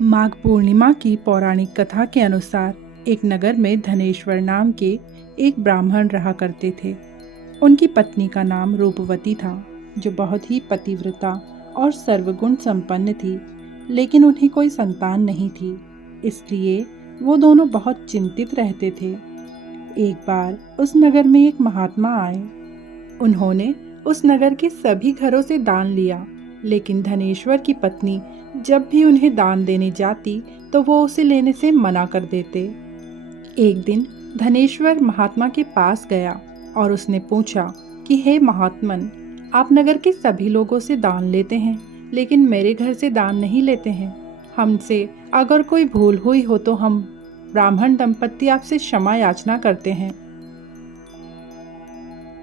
माघ पूर्णिमा की पौराणिक कथा के अनुसार एक नगर में धनेश्वर नाम के एक ब्राह्मण रहा करते थे। उनकी पत्नी का नाम रूपवती था, जो बहुत ही पतिव्रता और सर्वगुण संपन्न थी, लेकिन उन्हें कोई संतान नहीं थी। इसलिए वो दोनों बहुत चिंतित रहते थे। एक बार उस नगर में एक महात्मा आए। उन्होंने उस नगर के सभी घरों से दान लिया, लेकिन धनेश्वर की पत्नी जब भी उन्हें दान देने जाती तो वो उसे लेने से मना कर देते। एक दिन धनेश्वर महात्मा के पास गया और उसने पूछा कि हे महात्मन, आप नगर के सभी लोगों से दान लेते हैं, लेकिन मेरे घर से दान नहीं लेते हैं। हमसे अगर कोई भूल हुई हो तो हम ब्राह्मण दंपत्ति आपसे क्षमा याचना करते हैं।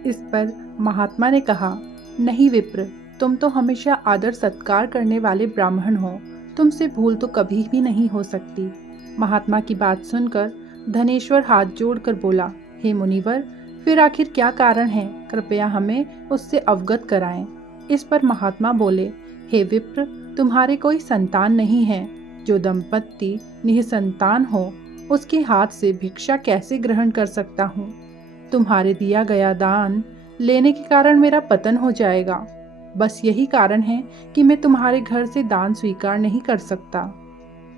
इस पर महात्मा ने कहा, नहीं विप्र, तुम तो हमेशा आदर सत्कार करने वाले ब्राह्मण हो, तुमसे भूल तो कभी भी नहीं हो सकती। महात्मा की बात सुनकर धनेश्वर हाथ जोड़कर बोला, हे मुनिवर, फिर आखिर क्या कारण है? कृपया हमें उससे अवगत कराएं। इस पर महात्मा बोले, हे विप्र, तुम्हारे कोई संतान नहीं है। जो दंपत्ति निसंतान हो, उसके हाथ से भिक्षा कैसे ग्रहण कर सकता हूँ? तुम्हारे दिया गया दान लेने के कारण मेरा पतन हो जाएगा। बस यही कारण है कि मैं तुम्हारे घर से दान स्वीकार नहीं कर सकता।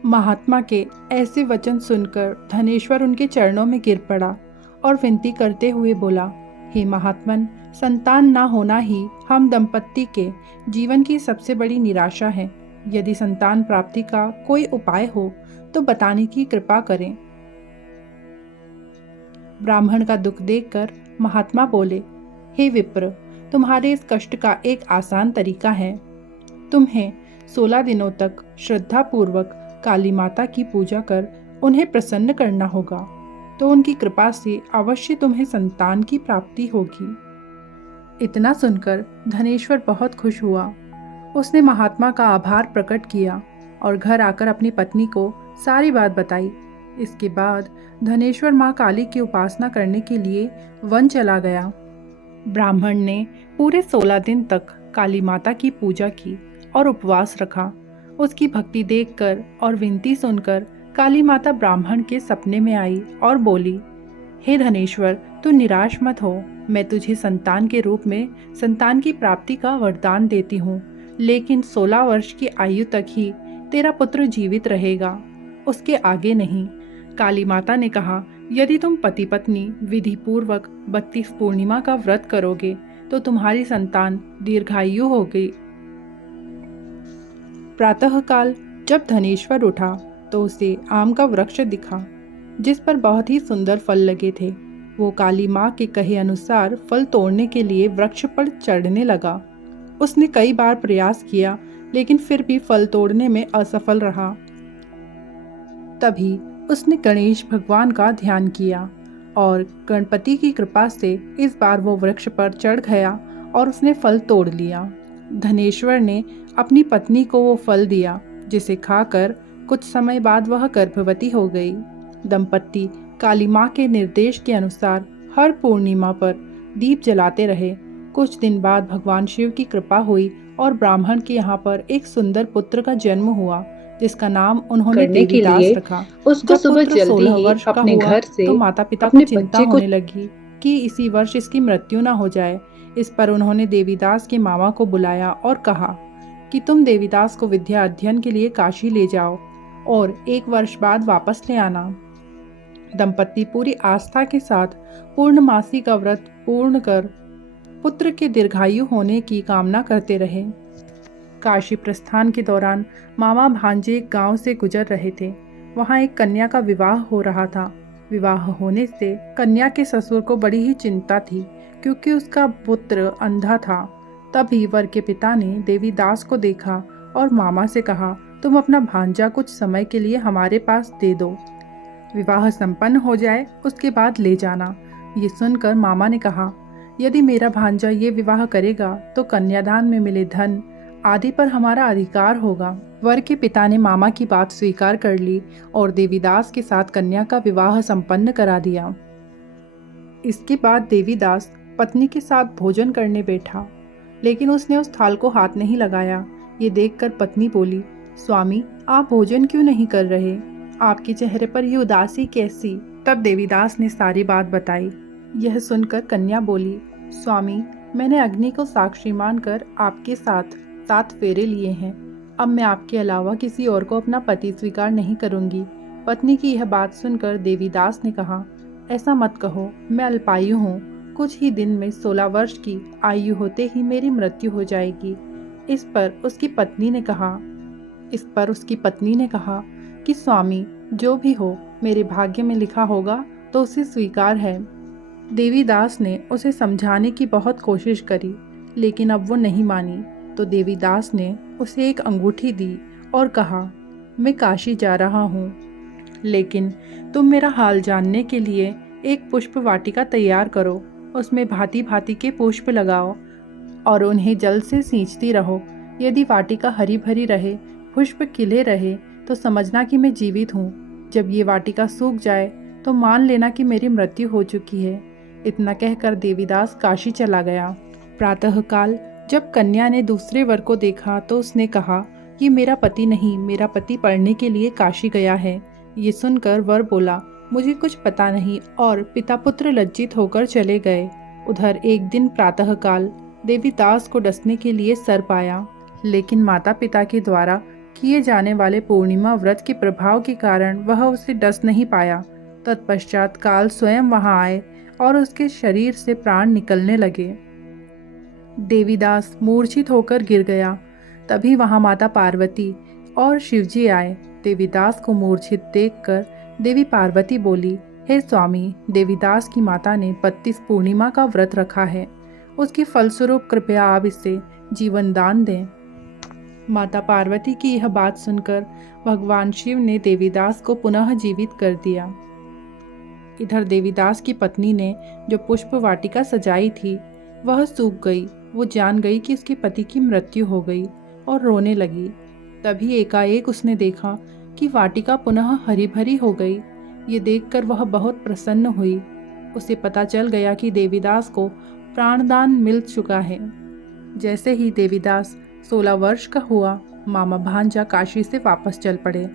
महात्मा के ऐसे वचन सुनकर धनेश्वर उनके चरणों में गिर पड़ा और विनती करते हुए बोला, हे महात्मन, संतान ना होना ही हम दंपत्ति के जीवन की सबसे बड़ी निराशा है। यदि संतान प्राप्ति का कोई उपाय हो तो बताने की कृपा करें। ब्राह्मण का दुख देखकर महात्मा बोले, हे विप्र, तुम्हारे इस कष्ट का एक आसान तरीका है। तुम्हें 16 दिनों तक श्रद्धा पूर्वक काली माता की पूजा कर उन्हें प्रसन्न करना होगा, तो उनकी कृपा से अवश्य तुम्हें संतान की प्राप्ति होगी। इतना सुनकर धनेश्वर बहुत खुश हुआ। उसने महात्मा का आभार प्रकट किया और घर आकर अपनी पत्नी को सारी बात बताई। इसके बाद धनेश्वर माँ काली की उपासना करने के लिए वन चला गया। ब्राह्मण ने पूरे 16 दिन तक काली माता की पूजा की और उपवास रखा। उसकी भक्ति देखकर और विनती सुनकर काली माता ब्राह्मण के सपने में आई और बोली, हे धनेश्वर, तू निराश मत हो। मैं तुझे संतान के रूप में संतान की प्राप्ति का वरदान देती हूँ, लेकिन 16 वर्ष की आयु तक ही तेरा पुत्र जीवित रहेगा, उसके आगे नहीं। काली माता ने कहा, यदि तुम पति पत्नी विधि पूर्वक 32 पूर्णिमा का व्रत करोगे तो तुम्हारी संतान दीर्घायु होगी। प्रातःकाल जब धनेश्वर उठा तो उसे आम का वृक्ष दिखा, जिस पर बहुत ही सुंदर फल लगे थे। वो काली माँ के कहे अनुसार फल तोड़ने के लिए वृक्ष पर चढ़ने लगा। उसने कई बार प्रयास किया, लेकिन फिर भी फल तोड़ने में असफल रहा। तभी उसने गणेश भगवान का ध्यान किया और गणपति की कृपा से इस बार वो वृक्ष पर चढ़ गया और उसने फल तोड़ लिया। धनेश्वर ने अपनी पत्नी को वो फल दिया, जिसे खाकर कुछ समय बाद वह गर्भवती हो गई। दंपत्ति काली माँ के निर्देश के अनुसार हर पूर्णिमा पर दीप जलाते रहे। कुछ दिन बाद भगवान शिव की कृपा हुई और ब्राह्मण के यहाँ पर एक सुंदर पुत्र का जन्म हुआ, जिसका नाम उन्होंने करने के देवीदास लिए रखा। उसको जब सुबह पुत्र जल्दी 16 ही वर्ष का अपने हुआ घर से तो माता पिता को अपने चिंता बच्चे को होने लगी कि इसी वर्ष इसकी मृत्यु न हो जाए। इस पर उन्होंने देवीदास के मामा को बुलाया और कहा कि तुम देवीदास को विद्या अध्ययन के लिए काशी ले जाओ और 1 वर्ष बाद वापस ले आना। दंपत्ति पूरी आस्था के साथ पूर्णमासी का व्रत पूर्ण कर पुत्र के दीर्घायु होने की कामना करते रहे। काशी प्रस्थान के दौरान मामा भांजे एक गांव से गुजर रहे थे। वहां एक कन्या का विवाह हो रहा था। विवाह होने से कन्या के ससुर को बड़ी ही चिंता थी, क्योंकि उसका पुत्र अंधा था। तभी वर के पिता ने देवीदास को देखा और मामा से कहा, तुम अपना भांजा कुछ समय के लिए हमारे पास दे दो। विवाह संपन्न हो जाए उसके बाद ले जाना। ये सुनकर मामा ने कहा, यदि मेरा भांजा ये विवाह करेगा तो कन्यादान में मिले धन आदि पर हमारा अधिकार होगा। वर के पिता ने मामा की बात स्वीकार कर ली और देवीदास के साथ कन्या का विवाह संपन्न करा दिया। इसके बाद देवीदास पत्नी के साथ भोजन करने बैठा, लेकिन उसने उस थाल को हाथ नहीं लगाया। ये देखकर पत्नी बोली, स्वामी, आप भोजन क्यों नहीं कर रहे? आपके चेहरे पर ये उदासी कैसी? तब देवीदास ने सारी बात बताई। यह सुनकर कन्या बोली, स्वामी, मैंने अग्नि को साक्षी मानकर आपके साथ 7 फेरे लिए हैं। अब मैं आपके अलावा किसी और को अपना पति स्वीकार नहीं करूंगी। पत्नी की यह बात सुनकर देवीदास ने कहा, ऐसा मत कहो, मैं अल्पायु हूँ। कुछ ही दिन में 16 वर्ष की आयु होते ही मेरी मृत्यु हो जाएगी। इस पर उसकी पत्नी ने कहा कि स्वामी, जो भी हो, मेरे भाग्य में लिखा होगा तो उसे स्वीकार है। देवीदास ने उसे समझाने की बहुत कोशिश करी, लेकिन अब वो नहीं मानी। तो देवीदास ने उसे एक अंगूठी दी और कहा, मैं काशी जा रहा हूँ, लेकिन तुम मेरा हाल जानने के लिए एक पुष्प वाटिका तैयार करो। उसमें भांति भांति के पुष्प लगाओ और उन्हें जल से सींचती रहो। यदि वाटिका हरी भरी रहे, पुष्प खिले रहे, तो समझना कि मैं जीवित हूँ। जब ये वाटिका सूख जाए तो मान लेना कि मेरी मृत्यु हो चुकी है। इतना कहकर देवीदास काशी चला गया। प्रातःकाल जब कन्या ने दूसरे वर को देखा तो उसने कहा, ये मेरा पति नहीं, मेरा पति पढ़ने के लिए काशी गया है। ये सुनकर वर बोला, मुझे कुछ पता नहीं, और पिता पुत्र लज्जित होकर चले गए। उधर एक दिन प्रातःकाल देवीदास को डसने के लिए सर्प आया, लेकिन माता पिता के द्वारा किए जाने वाले पूर्णिमा व्रत के प्रभाव के कारण वह उसे डस नहीं पाया। तत्पश्चात काल स्वयं वहां आए और उसके शरीर से प्राण निकलने लगे। देवीदास मूर्छित होकर गिर गया। तभी वहां माता पार्वती और शिवजी आए। देवीदास को मूर्छित देखकर देवी पार्वती बोली, हे स्वामी, देवीदास की माता ने 32 पूर्णिमा का व्रत रखा है। उसके फलस्वरूप कृपया आप इसे जीवन दान दें। माता पार्वती की यह बात सुनकर भगवान शिव ने देवीदास को पुनः जीवित कर दिया। इधर देवीदास की पत्नी ने जो पुष्प वाटिका सजाई थी वह सूख गई। वो जान गई कि उसके पति की मृत्यु हो गई और रोने लगी। तभी एकाएक उसने देखा कि वाटिका पुनः हरी भरी हो गई। ये देखकर वह बहुत प्रसन्न हुई। उसे पता चल गया कि देवीदास को प्राणदान मिल चुका है। जैसे ही देवीदास 16 वर्ष का हुआ, मामा भांजा काशी से वापस चल पड़े।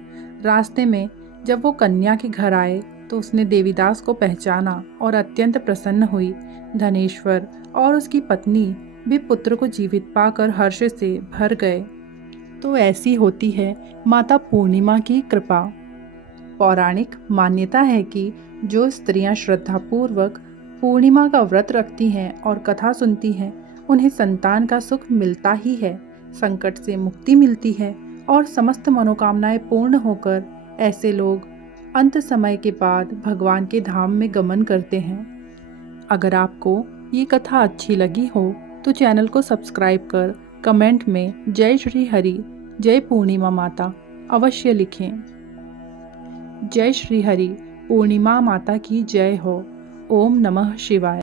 रास्ते में जब वो कन्या के घर आए तो उसने देवीदास को पहचाना और अत्यंत प्रसन्न हुई। धनेश्वर और उसकी पत्नी भी पुत्र को जीवित पाकर हर्ष से भर गए। तो ऐसी होती है माता पूर्णिमा की कृपा। पौराणिक मान्यता है कि जो स्त्रियां श्रद्धापूर्वक पूर्णिमा का व्रत रखती हैं और कथा सुनती हैं, उन्हें संतान का सुख मिलता ही है, संकट से मुक्ति मिलती है और समस्त मनोकामनाएं पूर्ण होकर ऐसे लोग अंत समय के बाद भगवान के धाम में गमन करते हैं। अगर आपको ये कथा अच्छी लगी हो तो चैनल को सब्सक्राइब कर कमेंट में जय श्री हरि, जय पूर्णिमा माता अवश्य लिखें। जय श्री हरि, पूर्णिमा माता की जय हो। ओम नमः शिवाय।